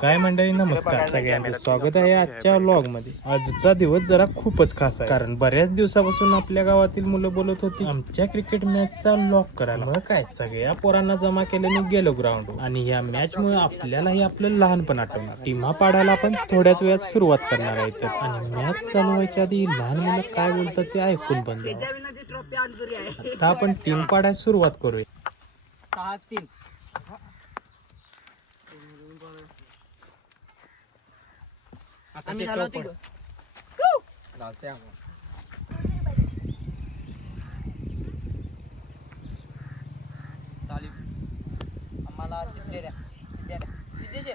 काय मंडळी, नमस्कार सगळ्यांचं स्वागत आहे आजच्या व्लॉग मध्ये. आजचा दिवस जरा खूपच खास आहे, कारण बऱ्याच दिवसापासून आपल्या गावातील मुलं बोलत होती आमच्या क्रिकेट मॅचचा व्लॉग करायला. मग काय, सगळ्या पोरांना जमा केल्याने गेलो ग्राउंड आणि या मॅच मुळे आपल्यालाही आपलं लहानपण आठवणार. टीमा पाडायला आपण थोड्याच वेळात सुरुवात करणार आहे तर, आणि मॅच चालू व्हायच्या आधी लहान मुलं काय बोलतात ते ऐकून पण जाऊ. आता आपण टीम पाडायला सुरुवात करूया. 6-3 आम्ही झालो होती ग चालते आम्हाला सिद्धे द्या सिद्धेशे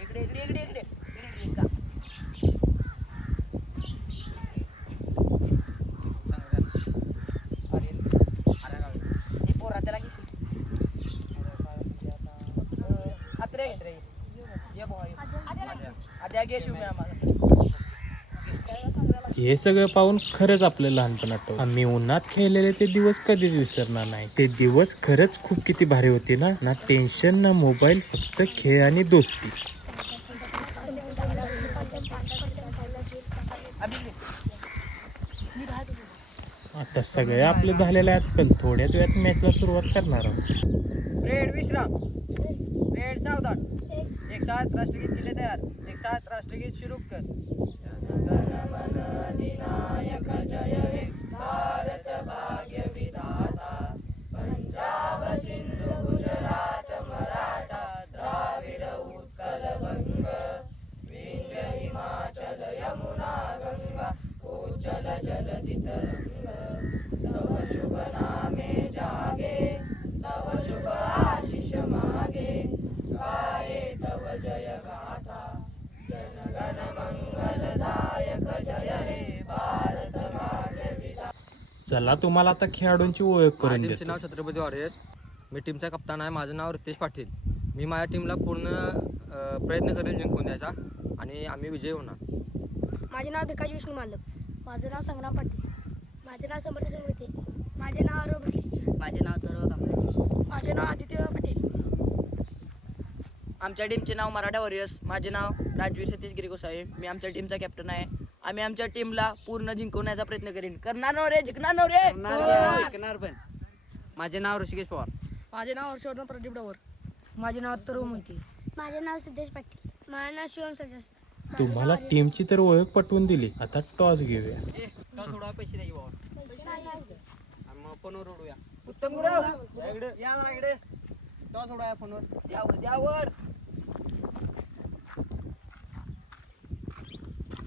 इकडे इकडे इकडे इकडे इकडे का अरे पोरा त्याला घेशील अत्रे रे ये बॉय आद्या घे शिव आम्हाला. हे सगळं पाहून खरंच आपलं लहानपण आठवतं. आम्ही उन्हात खेळलेले ते दिवस कधीच विसरणार नाही. ते दिवस खरंच खूप किती भारी होते ना. ना टेन्शन ना मोबाईल, फक्त खेळ आणि दोस्ती. आता सगळे आपलं झालेलं आहे, पण थोड्याच वेळात मॅचला सुरुवात करणार आहोत. रेड विश्राम रेड सावधान. एक साथ राष्ट्रगीत केले तयार. एक साथ राष्ट्रगीत शुरू कर. जनगण अधिनायक जय हे भारत भाग्य विधाता. पंजाब सिंधु गुजरात मराठा द्राविड उत्कल बंग. विंध्य हिमाचल यमुना गंगा उज्जल जलधि तरंग. तव शुभ नामे जागे तव शुभ आशीष मागे. गाये तव जय गाथा जनगण मंगलदायक जय हे भारत भाग्य विधाता. चला, तुम्हाला आता खेळाडूंची ओळख करून टीमचे देतो. नाव छत्रपती वॉरियर्स. मी टीमचा कप्तान आहे. माझं नाव रितेश पाटील. मी माझ्या टीमला पूर्ण प्रयत्न करेल जिंकून द्यायचा आणि आम्ही विजयी होणार. माझे नाव भिकाजी विष्णू मालक. माझं नाव संग्राम पाटील. माझे नाव समर्थ सोनवते. माझे नाव आरव भोसले. माझे नाव तर कांबळे. माझे नाव आदित्य पाटील. आमच्या टीमचे नाव मराठा वॉरियर्स. माझे नाव राजवीर सतीश गिरीगोसाई. मी आमच्या टीमचा कॅप्टन आहे. आम्ही आमच्या टीमला पूर्ण जिंकवण्याचा प्रयत्न करीन. करणार नव रे, जिंकणार नव रे, जिंकणार पण. माझे नाव ऋषिकेश पवार. माझे नाव हर्षवर्धन प्रदीप डावर. माझे नाव तरुण मोहिते. माझे नाव सिद्धेश पाटील. माझे नाव शिवम सजस्त. तुम्हाला टीमची तर ओळख पटवून दिली, आता टॉस घेऊया. टॉस सोडा, पैसे द्या की बाबा. मग फोनवर उडूया. उत्तम गुरव इकडे या ना, इकडे टॉस सोडा फोनवर. द्यावर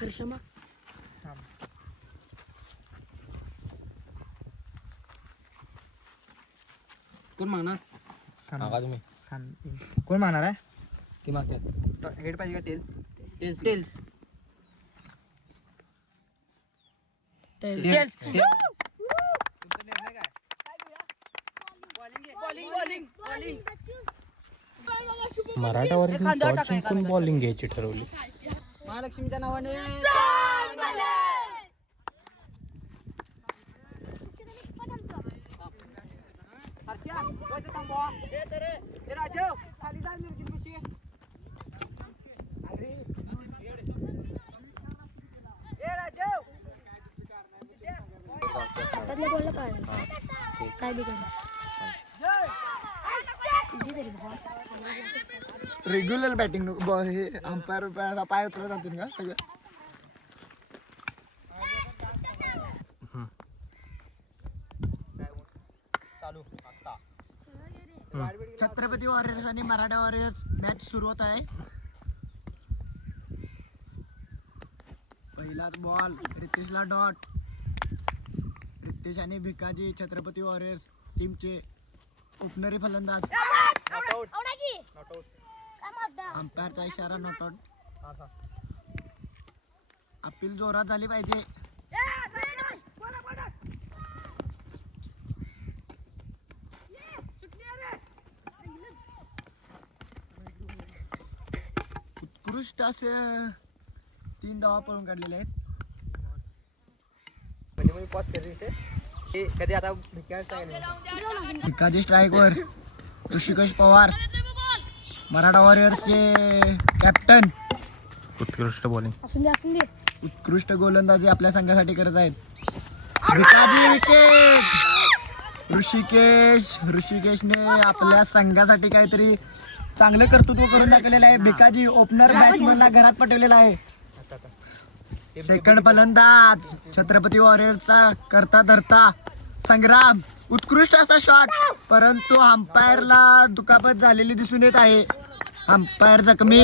हर्षमा कोण मागणार? मागा तुम्ही. कोण मागणार आहे? की मागते हेड पाहिजे का tail? Tails tails tails. Bowling bowling bowling. मराठावर टॉस जिंकून बॉलिंग घ्यायची ठरवली. महालक्ष्मीच्या नावाने हर्षा वैद्य थांबवा. ए सर ए राजव खाली जा निर्गित पिशी. ए राजव हातातल्या बॉलला पाहिजे काय बी रेग्युलर बॅटिंग हे अंपायर पाय उचलत जातील का सगळं? चालू आता. छत्रपती वॉरियर्स आणि मराठा वॉरियर्स मॅच सुरू होत आहे. पहिलाच बॉल रितेशला डॉट. रितेश आणि भिकाजी छत्रपती वॉरियर्स टीमचे ओपनरी फलंदाज. अंपायरचा इशारा, नॉट आउट. अपील जोरात झाली पाहिजे. उत्कृष्ट असे 3 धावा पळून काढलेले आहेत. कधी आता भिकाजी स्ट्राईकवर. ऋषिकेश पवार मराठा वॉरियर्सचे कॅप्टन उत्कृष्ट बॉलिंग. असून दे उत्कृष्ट गोलंदाजी आपल्या संघासाठी करत आहेत. भिकाजी विकेट. ऋषिकेशने आपल्या संघासाठी काहीतरी चांगलं कर्तृत्व करून दाखवलेलं आहे. भिकाजी ओपनर बॅट्समनला घरात पटवलेला आहे. सेकंड फलंदाज छत्रपती वॉरियर्सचा करता धरता संग्राम. उत्कृष्ट असा शॉट, परंतु अंपायरला दुखापत झालेली दिसून येत आहे. अंपायर जखमी.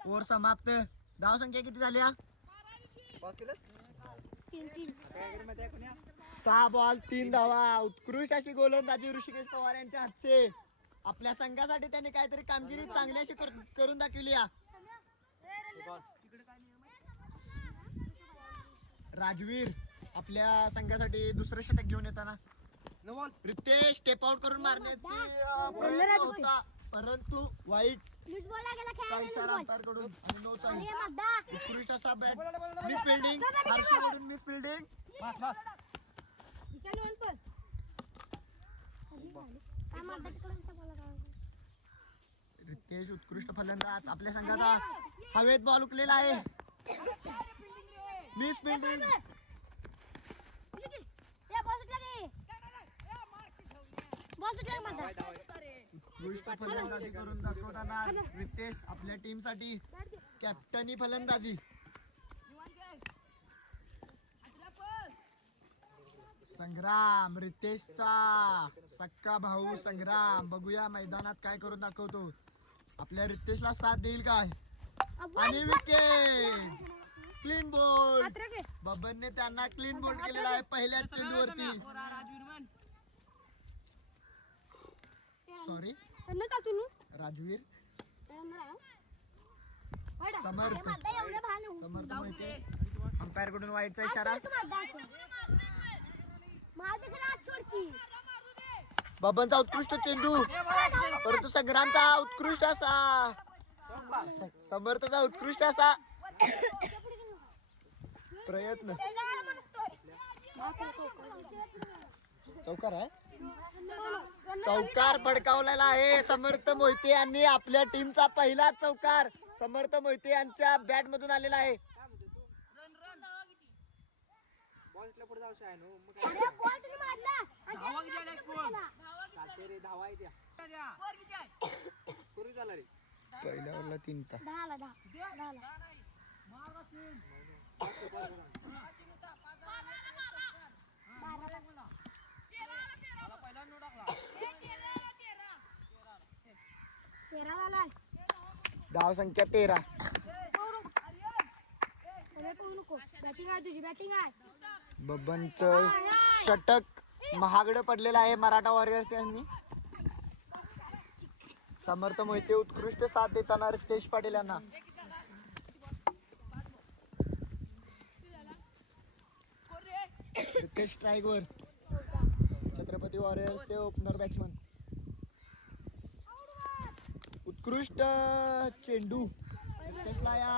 ओव्हर समाप्त. धाव संख्या किती झाल्या? 6 बॉल 3 धावा. उत्कृष्ट अशी गोलंदाजी ऋषिकेश पवार यांच्या हातचे. आपल्या संघासाठी त्यांनी काहीतरी कामगिरी चांगली अशी करून दाखवली. राजवीर आपल्या संघासाठी दुसरं षटक घेऊन येताना रितेश स्टेप आउट करून मारण्याची प्रयत्न होता, परंतु वाईट इशारा अंपायरकडून आणि नो चान्स. उत्कृष्ट असा बॅट मिस फिल्डिंग. हर्षकडून मिस फिल्डिंग. रितेश उत्कृष्ट फलंदाज. आपल्या संघाचा हवेत बॉल उकलेला आहे. Miss fielding. उत्कृष्ट फलंदाजी करून दाखवताना रितेश आपल्या टीम साठी कॅप्टनी फलंदाजी. संग्राम रितेशचा सक्का भाऊ संग्राम. बघूया मैदानात काय करून दाखवतो. आपल्या रितेशला साथ देईल काय? आणि विकेट. Clean bowled. बबनने त्यांना क्लीन बोल्ड केलेला आहे पहिल्याच चेंडूवरती. सॉरी राजवीर. समर्थ मोहिते. अंपायर कडून वाईटचा इशारा. बबनचा उत्कृष्ट चेंडू, परंतु संग्रामचा उत्कृष्ट असा, समर्थचा उत्कृष्ट असा प्रयत्न. चौकार आहे. चौकार फडकावलेला आहे समर्थ मोहिते यांनी. आपल्या टीमचा पहिला चौकार समर्थ मोहिते यांच्या बॅट मधून आलेला आहे. पहिल्यावरला 3 तास. धाव संख्या 13. बबनचं षटक महागडं पडलेलं आहे मराठा वॉरियर्स यांनी. समर्थ मोहिते उत्कृष्ट साथ देताना रितेश पाटील यांना. रितेश स्ट्राईक वर. छत्रपती वॉरियर्सचे ओपनर बॅट्समन. उत्कृष्ट चेंडू. रितेशला या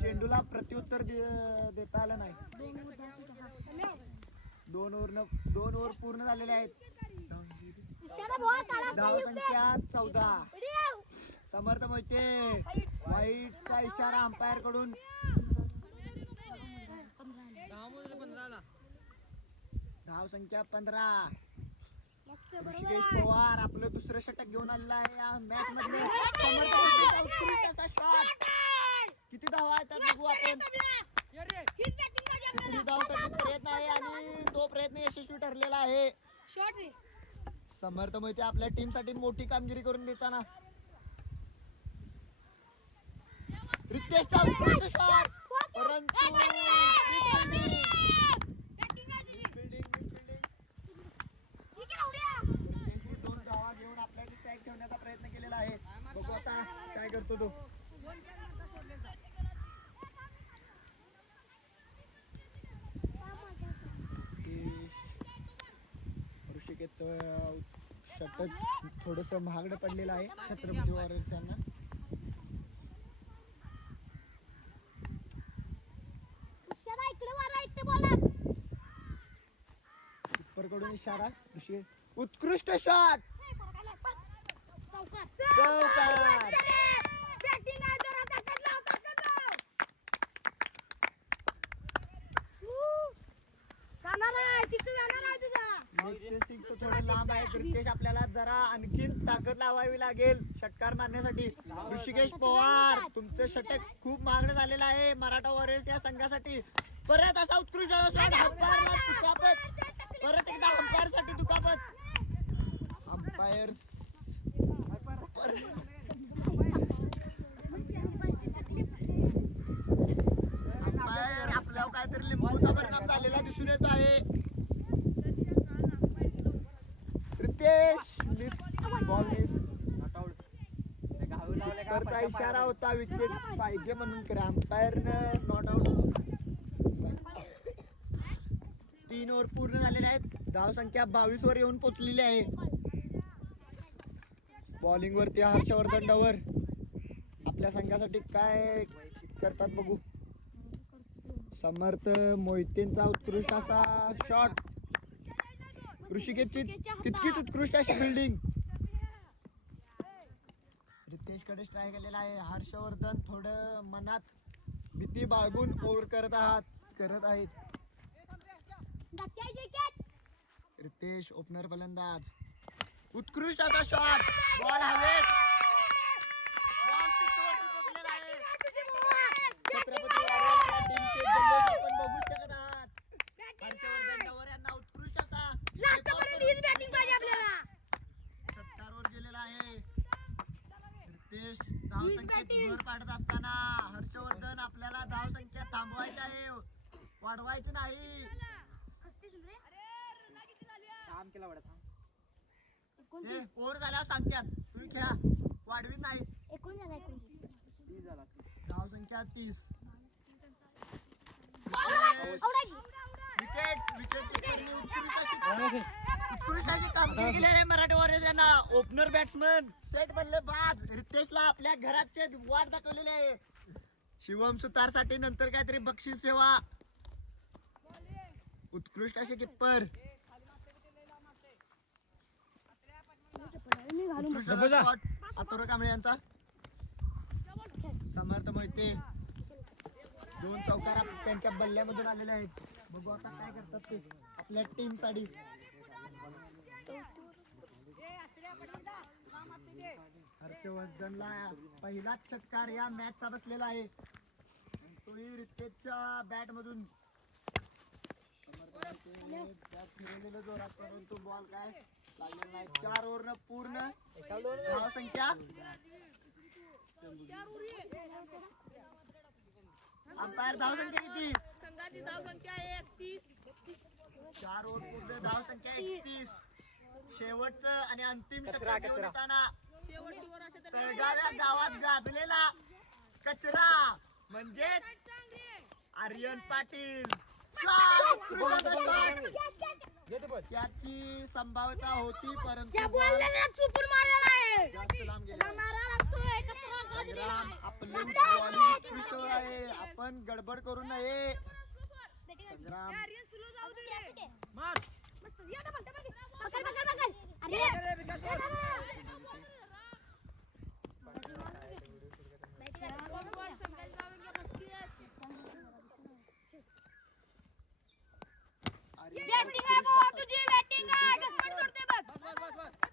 चेंडूला प्रत्युत्तर देता आलं नाही. 2 ओव्हर पूर्ण झालेले आहेत. धाव संख्या 14. समर्थ मोहिते. वाईटचा इशारा अंपायर कडून. धाव संख्या 15. ऋषिकेश पवार आपलं दुसरं षटक घेऊन आलेला आहे या मॅच मध्ये. उत्कृष्ट असा शॉट. किती धावा आहेत बघू आपण. तिसरी धावसाठी प्रयत्न आहे आणि तो प्रयत्न यशस्वी ठरलेला आहे. समर्थ मोहिते आपल्या टीम साठी मोठी कामगिरी करून देताना. रितेशचा उत्कृष्ट शॉट, परंतु ठेवण्याचा प्रयत्न केलेला आहे. बघू आता काय करतो तो. ऋषिकेशचं षटक थोडस महागडं पडलेलं आहे छत्रपती वॉरियर्स यांना. इशारा ऋषी. उत्कृष्ट शॉट. थोडं लांब आहे. रितेश आपल्याला जरा आणखीन ताकद लावावी लागेल षटकार मारण्यासाठी. ऋषिकेश पवार तुमचं षटक खूप मागणं झालेलं आहे मराठा वॉरियर्स या संघासाठी. परत असा उत्कृष्ट shot. अंपायरला दुखापत. परत एकदा अंपायर साठी दुखापत. अंपायर्स अंपायर आपल्यावर काहीतरी लिंबूचा परिणाम झालेला दिसून येत आहे. Ritesh ball miss. वरचा इशारा होता विकेट पाहिजे म्हणून करा. अंपायरनं नॉट आउट. 3 ओव्हर पूर्ण झालेले आहेत. धाव संख्या 22 वर येऊन पोहोचलेली आहे. बॉलिंग वरती हर्षवर्धन डवर आपल्या संघासाठी काय करतात बघू. समर्थ मोहितेंचा उत्कृष्ट असा शॉट. ऋषिकेशची तितकीच उत्कृष्ट अशी फिल्डिंग. रितेश कडे स्ट्राईक केलेला आहे. हर्षवर्धन थोडं मनात भीती बाळगून ओव्हर करत आहेत. रितेश ओपनर फलंदाज. उत्कृष्ट असा शॉट. बॉल हवेत. बॉल पिचवरती पोहोचलेला आहे. छत्रपती वारियर्सच्या टीमचे जल्लोष आपण बघू शकत आहात. हर्षवर्धन डवर यांना उत्कृष्ट असा षटकारवर गेलेला आहे. रितेश धाव संख्येत भर पाडत असताना हर्षवर्धन आपल्याला धाव संख्या थांबवायची आहे, वाढवायची नाही. ओव्हर झाल्यावर सांगतात तुम्ही खेळा, वाढवीत नाही. 19 धाव संख्या 30. उत्कृष्ट अशी कामगिरी केलेली आहे मराठी वॉरियर्स यांना. ओपनर बॅट्समन सेट बल्लेबाज रितेशला आपल्या घराचे वाट दाखवलेली आहे. शिवम सुतारसाठी नंतर काहीतरी बक्षीस सेवा. उत्कृष्ट असे किप्पर. अतुर कांबळे यांचा. समर्थ मोहिते 2 चौकार त्यांच्या बल्ल्यामधून आलेले आहेत. बघू आता काय करतात ते आपल्या टीम साठी. हर्षवर्धनला पहिलाच षटकार या मॅचचा बसलेला आहे. तोही रितेशच्या बॅट मधून फिरवलेलं जोरात, परंतु बॉल काय लागलेला नाही. 4 ओव्हर पूर्ण. धाव संख्या अंपायर धाव संख्या किती? संघाची धाव संख्या 31. 4 ओव्हर पूर्ण. धाव संख्या 31. शेवटचं आणि अंतिम षटकार घेऊन येताना तळगाव या गावात गाजलेला कचरा म्हणजेच आर्यन पाटील. त्याची संभाव्यता होती परंतु जास्त लांब गेला. संग्राम आपली बॉलिंग उत्कृष्ट आहे, आपण गडबड करू नये. संग्राम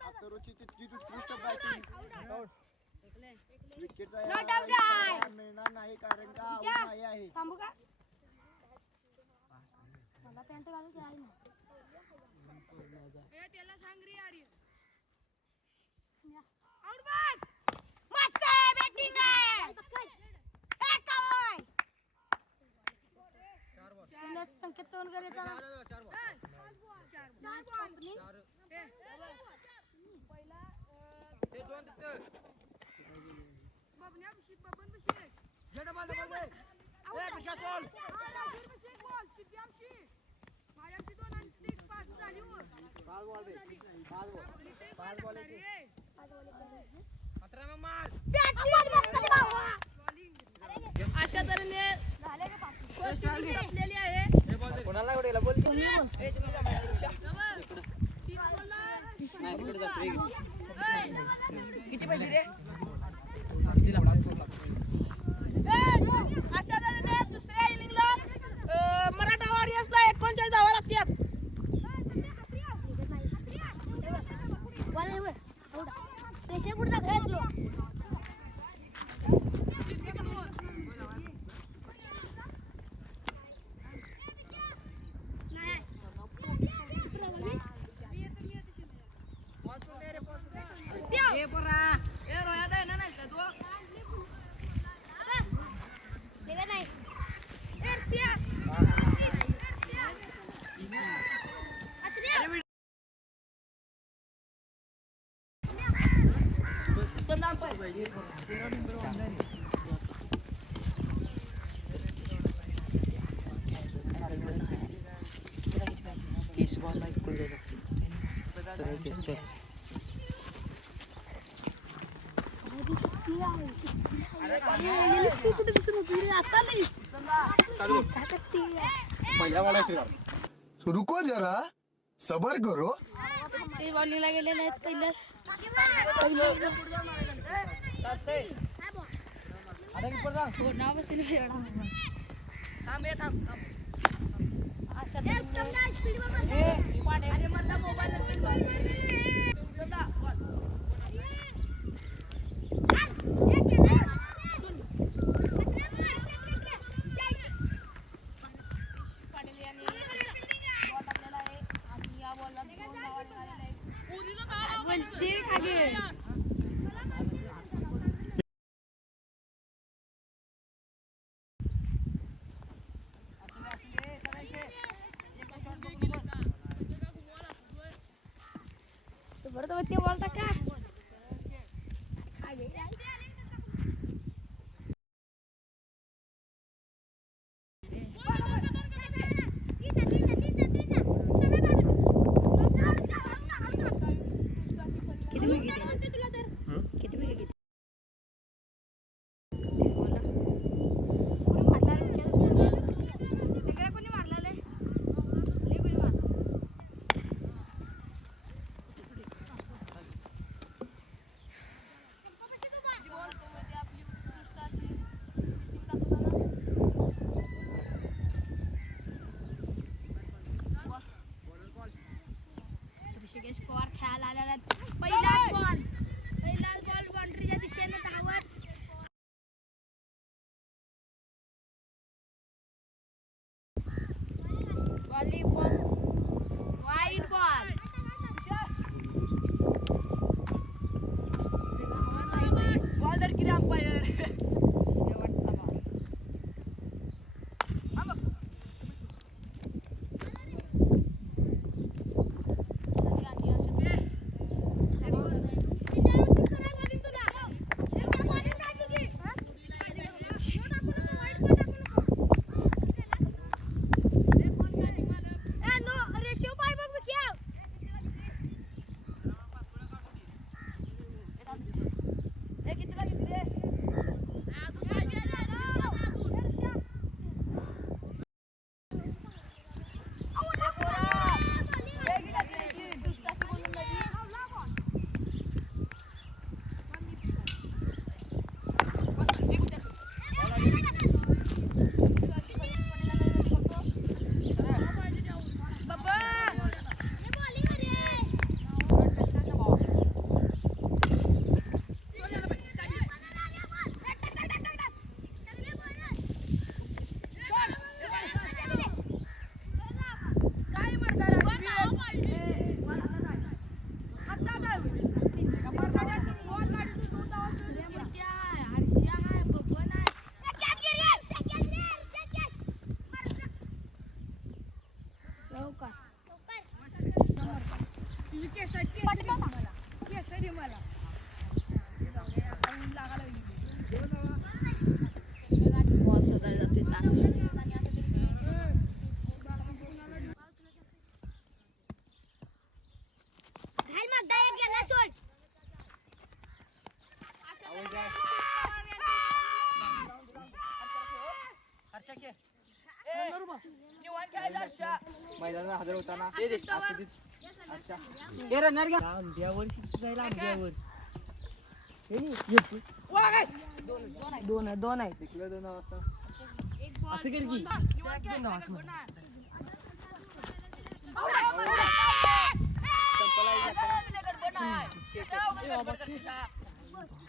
अतुरची तितकीच उत्कृष्ट बॅटिंग. विकेटचा मिळणार नाही कारण का आऊट नाही आहे. मला पॅन्ट घालून खेळायला मस्त बॅटिंग आहे. संकेत तोंड करायचा. अशा तऱ्हेने कोणाला एवढ्याला बोल. किती पैसे रे? अशा तऱ्हेने दुसऱ्या इनिंगला मराठा वॉरियर्सला 39 धावा लागतात. रुको जरा सबर करो. ते बॉलिंगला गेलेले आहेत पहिल्याच. नाव बसेल बरं ते बॉल टाका. ऋषिकेश पवार खेळायला आलेला पहिलाच बॉल बाउंड्रीच्या दिशेने धावत. Volleyball wide ball. बॉल धर की रे अंपायर. शेवटचा बॉल. मैदानात हजर होताना दोन आहेत.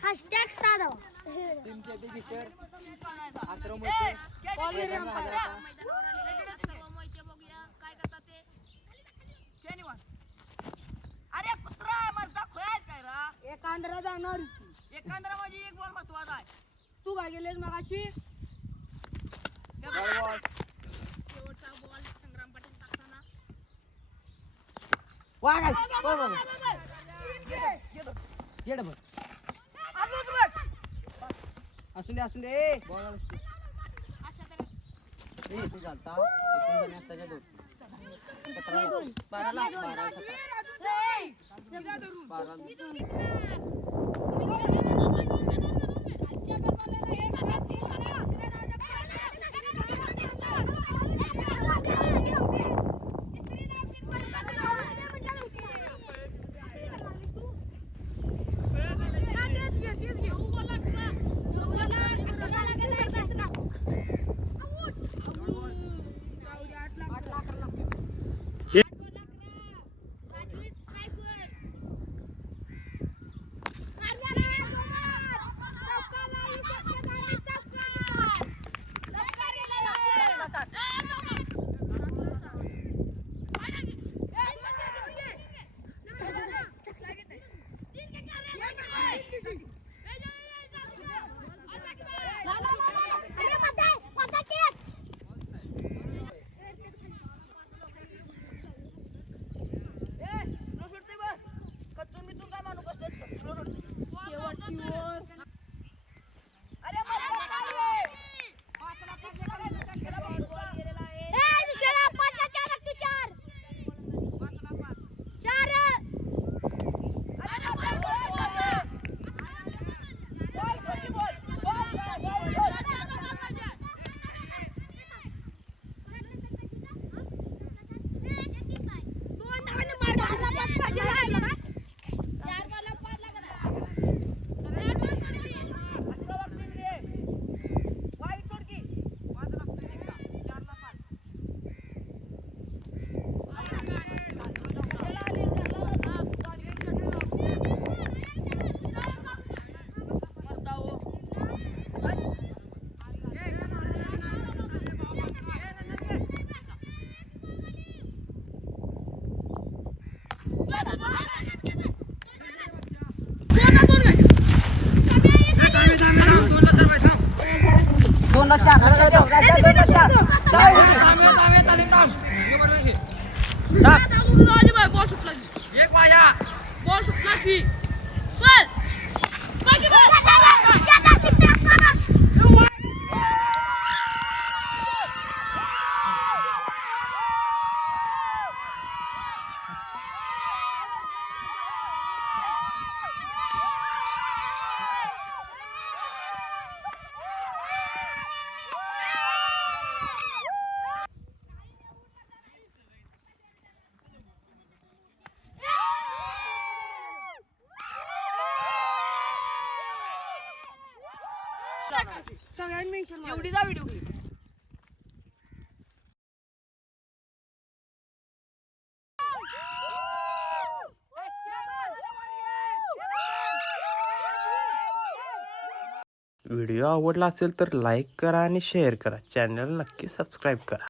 हॅशटॅग साधा अरे कुत्रा मरता खोयाच काय रा एकांद्रा जाणार एकांद्रा माझी एक बॉल महत्वाचा आहे. तू काय गेलेस मगाशी शेवटचा बॉल संग्राम पाटील टाकताना असू दे बॉल सगळ्यांनी मेन्शन एवढी जा व्हिडिओ क्लिप व्हिडिओ आवडला असेल तर लाईक करा आणि शेअर करा. चॅनल नक्की सबस्क्राईब करा.